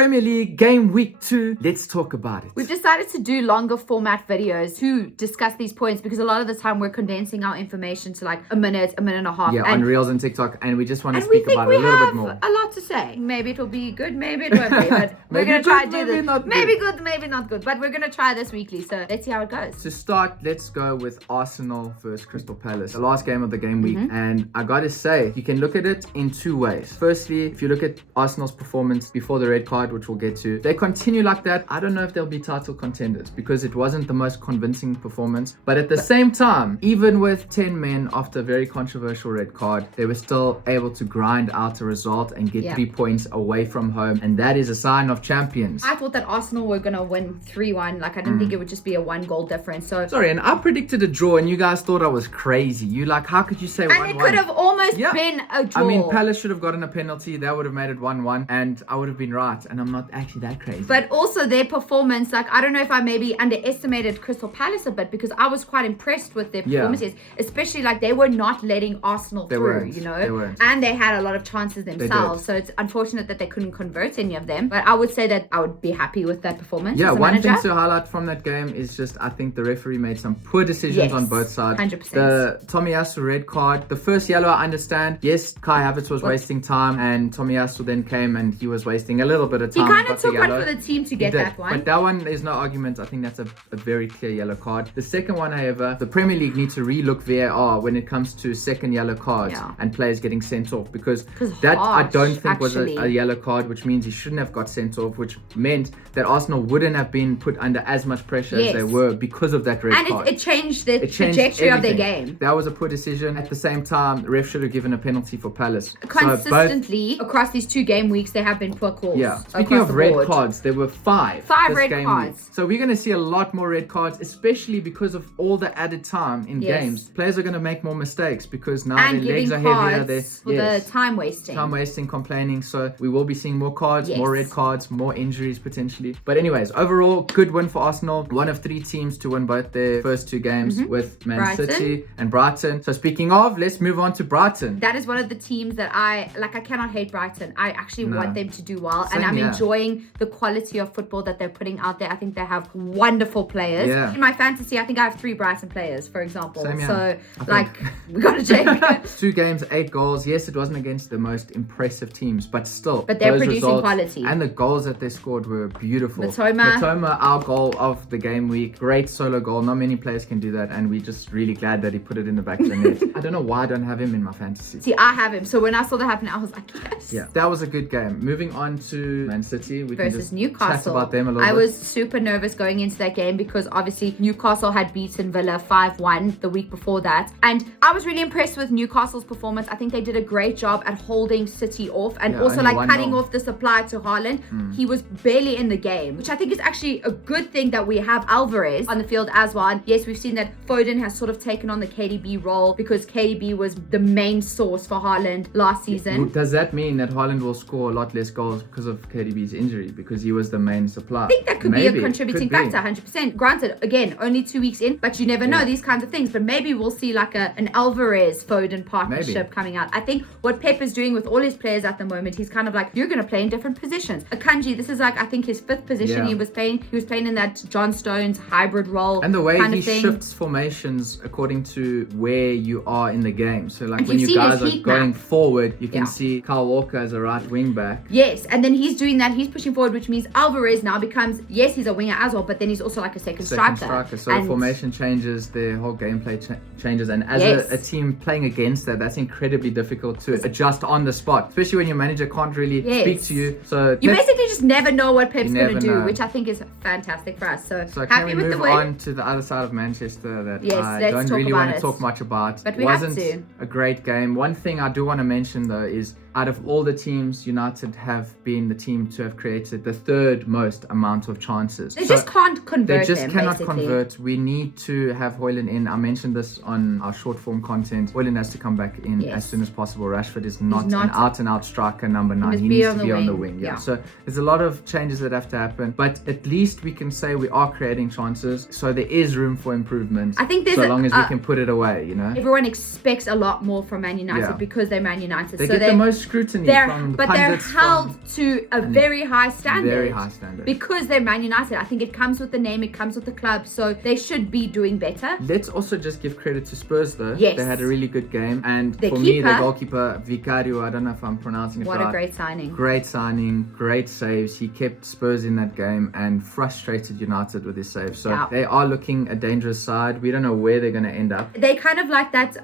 Premier League game week 2. Let's talk about it. We've decided to do longer format videos to discuss these points because a lot of the time we're condensing our information to like a minute and a half. Yeah, on Reels and TikTok, and we just want to speak about it a little bit more. A lot to say. Maybe it will be good, maybe it won't be, but we're going to try to do this. Maybe good, maybe not good, but we're going to try this weekly, so let's see how it goes. To start, let's go with Arsenal versus Crystal Palace, the last game of the game week. And I gotta say, you can look at it in two ways. Firstly, if you look at Arsenal's performance before the red card, which we'll get to, they continue like that, I don't know if they'll be title contenders because it wasn't the most convincing performance. But at the same time, even with 10 men after a very controversial red card, they were still able to grind out a result and get 3 points away from home. And that is a sign of champions. I thought that Arsenal were going to win 3-1. Like, I didn't think it would just be a 1-goal difference. So sorry, and I predicted a draw and you guys thought I was crazy. You like, how could you say 1-1? And it could have almost been a draw. I mean, Palace should have gotten a penalty. That would have made it 1-1 and I would have been right. And I'm not actually that crazy. But also their performance, like, I don't know if I maybe underestimated Crystal Palace a bit because I was quite impressed with their performances. Especially, like, they were not letting Arsenal through, you know? They weren't. And they had a lot of chances themselves. So it's unfortunate that they couldn't convert any of them. But I would say that I would be happy with that performance. Yeah, one thing to highlight from that game is just, I think the referee made some poor decisions on both sides. 100%. The Tomiyasu red card, the first yellow, I understand. Yes, Kai Havertz was wasting time and Tomiyasu then came and he was wasting a little bit of time. He kind of took one for the team to get that one. But that one, there's no argument. I think that's a very clear yellow card. The second one, however, the Premier League needs to relook VAR when it comes to second yellow cards and players getting sent off because that I don't think was a yellow card, which means he shouldn't have got sent off, which meant that Arsenal wouldn't have been put under as much pressure as they were because of that red card. And it changed the trajectory of their game. That was a poor decision. At the same time, the ref should have given a penalty for Palace. Consistently, across these 2 game weeks, there have been poor calls. Yeah. Speaking of red cards, there were 5 red cards. So we're going to see a lot more red cards, especially because of all the added time in games. Players are going to make more mistakes because now their legs are heavier. For the time wasting. Time wasting, complaining. So we will be seeing more cards, more red cards, more injuries potentially. But anyways, overall, good win for Arsenal. One of 3 teams to win both their first 2 games with Man City and Brighton. So speaking of, let's move on to Brighton. That is one of the teams that I cannot hate Brighton. I actually want them to do well. And I'm enjoying the quality of football that they're putting out there. I think they have wonderful players. Yeah. In my fantasy, I think I have 3 Brighton players, for example. So, we got to check. 2 games, 8 goals. Yes, it wasn't against the most impressive teams, but still. But they're producing quality. And the goals that they scored were beautiful. Matoma, our goal of the game week. Great solo goal. Not many players can do that, and we're just really glad that he put it in the back of the net. I don't know why I don't have him in my fantasy. See, I have him. So when I saw that happen, I was like, yes. Yeah, that was a good game. Moving on to Man City. We versus can Newcastle. Chat about them a little bit. I was super nervous going into that game because obviously Newcastle had beaten Villa 5-1 the week before that. And I was really impressed with Newcastle's performance. I think they did a great job at holding City off and also like cutting off the supply to Haaland. He was barely in the game, which I think is actually a good thing that we have Alvarez on the field as well. And yes, we've seen that Foden has sort of taken on the KDB role because KDB was the main source for Haaland last season. Does that mean that Haaland will score a lot less goals because of KDB's injury because he was the main supplier? I think that could be a contributing factor, 100%. Granted, again, only 2 weeks in, but you never know these kinds of things. But maybe we'll see like an Alvarez-Foden partnership coming out. I think what Pep is doing with all his players at the moment, he's kind of like, you're going to play in different positions. Akanji, this is like, I think his 5th position he was playing. He was playing in that John Stones hybrid role. And the way he shifts formations according to where you are in the game. So like when you guys are going forward, you can see Kyle Walker as a right wing back. Yes, and then he's doing that. He's pushing forward, which means Alvarez now becomes, yes, he's a winger as well, but then he's also like a second striker. So the formation changes, the whole gameplay changes. And as a team playing against that, that's incredibly difficult to adjust on the spot, especially when your manager can't really speak to you. So you basically just never know what Pep's going to do, which I think is fantastic for us. So happy with the win. On to the other side of Manchester that I don't really want to talk much about. But we wasn't have to. A great game. One thing I do want to mention though is out of all the teams, United have been the team to have created the 3rd most amount of chances. They just can't convert. They just cannot convert. We need to have Højlund in. I mentioned this on our short form content. Højlund has to come back in as soon as possible. Rashford is not an out-and-out striker number 9. He needs to be on the wing. Yeah. So there's a lot of changes that have to happen. But at least we can say we are creating chances. So there is room for improvement. I think there's so long as we can put it away, you know. Everyone expects a lot more from Man United because they're Man United. They get the most most scrutiny from the but they're pundits, held to a very high standard. Very high standard. Because they're Man United. I think it comes with the name, it comes with the club, so they should be doing better. Let's also just give credit to Spurs though. Yes. They had a really good game, and The for me, keeper- the goalkeeper Vicario, I don't know if I'm pronouncing it What right. a great signing. Great signing, great saves. He kept Spurs in that game and frustrated United with his saves. So Yeah. they are looking a dangerous side. We don't know where they're going to end up. They kind of like that,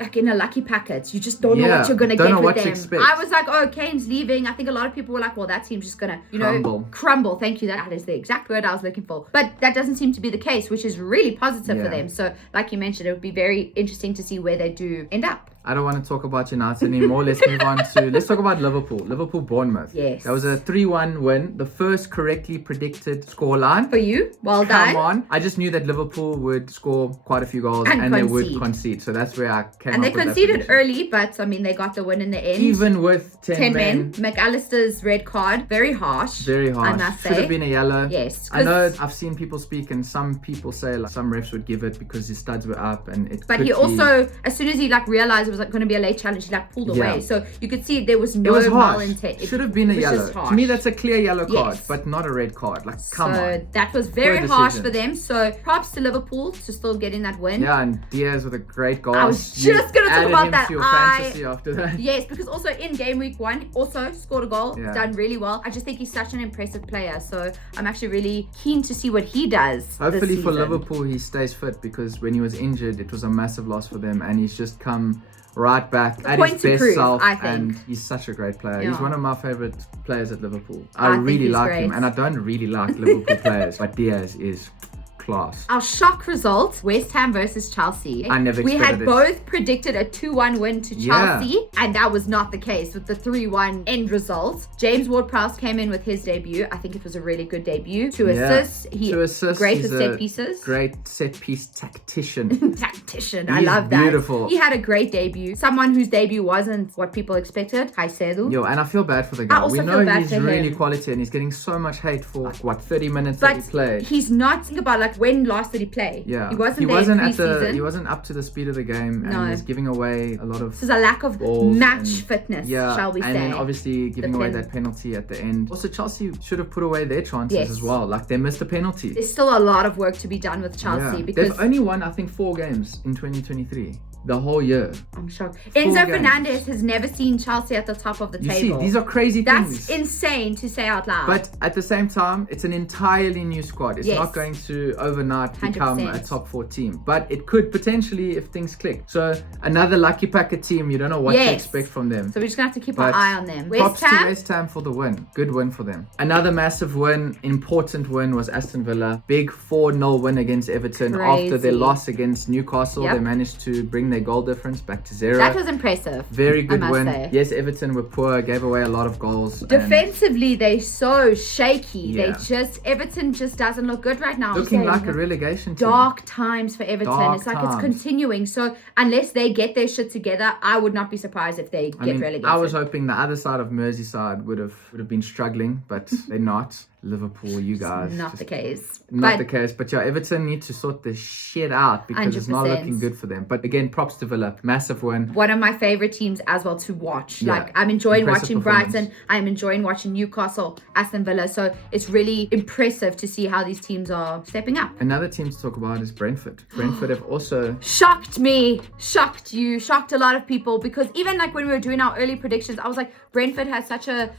like in a lucky packet. You just don't know Yeah, what you're going to don't get know with what to them. expect. I was like, oh, Kane's leaving. I think a lot of people were like, well, that team's just going to, crumble. Thank you. That is the exact word I was looking for. But that doesn't seem to be the case, which is really positive for them. So like you mentioned, it would be very interesting to see where they do end up. I don't want to talk about United anymore. Let's move on to, let's talk about Liverpool. Liverpool Bournemouth. Yes. That was a 3-1 win. The first correctly predicted scoreline. For you, well done. Come on. I just knew that Liverpool would score quite a few goals and they would concede. So that's where I came And up they with conceded that early, but I mean, they got the win in the end. even with 10 men. McAllister's red card, very harsh. Very harsh. I must say. Should have been a yellow. Yes. I know I've seen people speak and some people say like some refs would give it because his studs were up and it But could he be- also, as soon as he like realized it was like going to be a late challenge, he like pulled away. So you could see there was it no was harsh. malintent. It should have been a was yellow. just To harsh. me, that's a clear yellow card, Yes. but not a red card. Like, come So on. that was very Poor harsh decision. for them. So props to Liverpool to still getting that win. Yeah, and Diaz with a great goal. I was You just gonna talk added about him that. to your fantasy after that. Yes, because also in game week 1, also scored a goal, Yeah. done really well. I just think he's such an impressive player. So I'm actually really keen to see what he does. Hopefully this for season. Liverpool, he stays fit because when he was injured, it was a massive loss for them, and he's just come right back at point his to best prove, self, I think. and he's such a great player. He's Yeah. one of my favorite players at Liverpool. I I think really he's like him, great. and I don't really like Liverpool players, but Diaz is class. Our shock result, West Ham versus Chelsea. I never We had expected it. both predicted a 2-1 win to Yeah. Chelsea, and that was not the case with the 3-1 end result. James Ward-Prowse came in with his debut. I think it was a really good debut. Two assists. Two assists. Great He's with a set pieces. Great set piece tactician. Tactician. I He's love that. beautiful. He had a great debut. Someone whose debut wasn't what people expected. Caicedo. Yo, and I feel bad for the I guy. also We feel know bad he's for really him. quality, and he's getting so much hate for like, what 30 minutes But that he played. he's not. Think about like when last did he play? Yeah, He wasn't he there wasn't in at the pre-season. he wasn't up to the speed of the game, and No. he was giving away a lot of This is a lack of balls match and- fitness, yeah, shall we say. and then obviously giving away pin- that penalty at the end. Also, Chelsea should have put away their chances Yes. as well. Like they missed a penalty. There's still a lot of work to be done with Chelsea Yeah. because They've only won I think 4 games in 2023. The whole year. I'm shocked. Full Enzo games. Fernandez has never seen Chelsea at the top of the You table. see, these are crazy That's things. insane to say out loud. But at the same time, it's an entirely new squad. It's Yes. not going to overnight become 100%. a top 4 team. But it could potentially if things click. So another lucky packet team, you don't know what to Yes. expect from them. So we're just gonna have to keep But our eye on them. Props West Ham. to West Ham for the win. Good win for them. Another massive win, important win was Aston Villa. Big 4-0 win against Everton. After their Crazy. loss against Newcastle, Yep. they managed to bring their goal difference back to 0. That was impressive. Very I good must win. say. Yes, Everton were poor, gave away a lot of goals. and Defensively, they're so shaky. Yeah. Everton just doesn't look good right now. looking I'm like saying, a relegation team. dark times for Everton. Dark It's like times. it's continuing. So unless they get their shit together, I would not be surprised if they I get mean, relegated. I was hoping the other side of Merseyside would have been struggling, but they're not. Liverpool, you guys. not just the case. Not But the case, but yeah, Everton need to sort this shit out because it's not 100%. looking good for them. But again, props to Villa, massive win. one of my favorite teams as well to watch. Yeah. Like I'm enjoying Impressive watching performance. Brighton. I'm enjoying watching Newcastle, Aston Villa. So it's really impressive to see how these teams are stepping up. Another team to talk about is Brentford. Brentford have also Shocked me, shocked you, shocked a lot of people because even like when we were doing our early predictions, I was like, Brentford has such a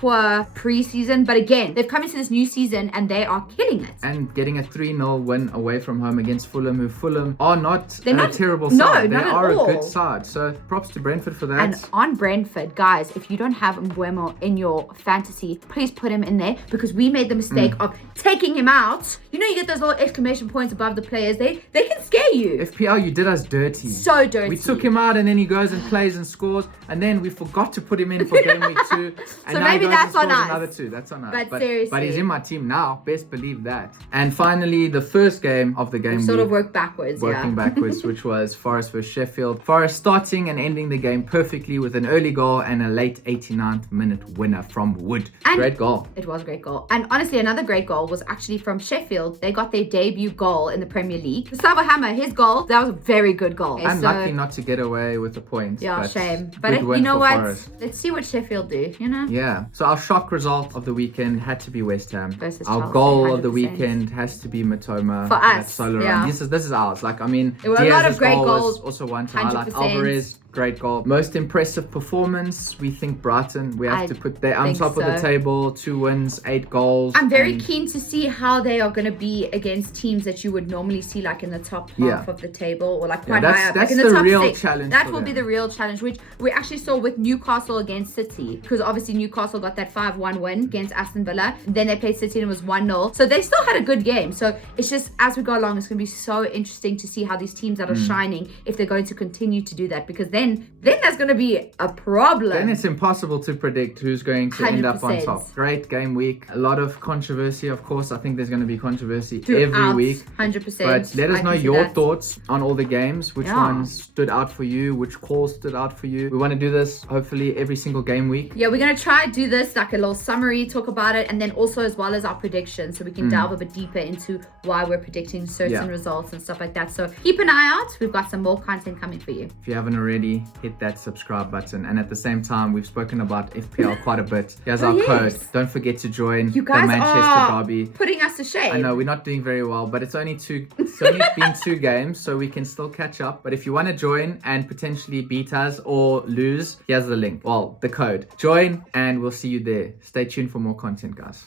poor preseason, but again, they've come into this new season and they are killing it. and getting a 3-0 win away from home against Fulham, who Fulham are not They're not- a terrible no, side. They not at are all. a good side. So props to Brentford for that. And on Brentford, guys, if you don't have Mbuemo in your fantasy, please put him in there because we made the mistake of taking him out. You know, you get those little exclamation points above the players. They can scare you. FPL, you did us dirty. So dirty. We took him out and then he goes and plays and scores, and then we forgot to put him in for for game week 2. And So now maybe he goes and that's on scores us. another 2. That's on us. But seriously. But he's in my team now. Best believe that. And finally, the first game of the game We've week. sort of worked backwards, Working backwards, which was Forest versus Sheffield. Forest starting and ending the game perfectly with an early goal and a late 89th minute winner from Wood. And great goal. It was a great goal. And honestly, another great goal was actually from Sheffield. They got their debut goal in the Premier League. Gustavo Hammer, his goal, that was a very good goal. Okay, Unlucky not to get away with the points. Yeah, but shame. But good you know what? Forest. Let's see what Sheffield do, you know? Yeah. So our shock result of the weekend had to be West Ham. Versus our Chelsea, goal of the 100%. weekend has to be Matoma. For us, Solo yeah. run. This is ours. Like, I mean, There were a lot of Diaz's great goal goals, was also one to highlight. 100%. Alvarez, great goal. Most impressive performance, we think Brighton. We have I to put them on think top of the so. table. 2 wins, 8 goals. I'm very and keen to see how they are going to be against teams that you would normally see like in the top half of the table or like quite that's- high up. that's Like in the the top real 6. challenge That for will be them. the real challenge, which we actually saw with Newcastle against City. Because obviously Newcastle got that 5-1 win against Aston Villa. Then they played City and it was 1-0. So they still had a good game. So it's just as we go along, it's going to be so interesting to see how these teams that are shining, if they're going to continue to do that. Because then there's going to be a problem. Then it's impossible to predict who's going to end up on 100%. top. Great game week. A lot of controversy, of course. I think there's going to be controversy every Throughout, week. 100%. But let us I know can see your that. thoughts on all the games. Which ones stood out for you? Which calls stood out for you? We want to do this hopefully every single game week. Yeah, we're going to try to do this like a little summary, talk about it, and then also as well as our predictions so we can delve a bit deeper into why we're predicting certain results and stuff like that. So keep an eye out. We've got some more content coming for you. If you haven't already, hit that subscribe button. And at the same time, we've spoken about FPL quite a bit. Here's our code. Don't forget to join You guys the Manchester are Derby. putting us to shame. I know we're not doing very well, but it's only been 2 games, so we can still catch up. But if you want to join and potentially beat us or lose, here's the link. Well, the code. Join and we'll see you there. Stay tuned for more content, guys.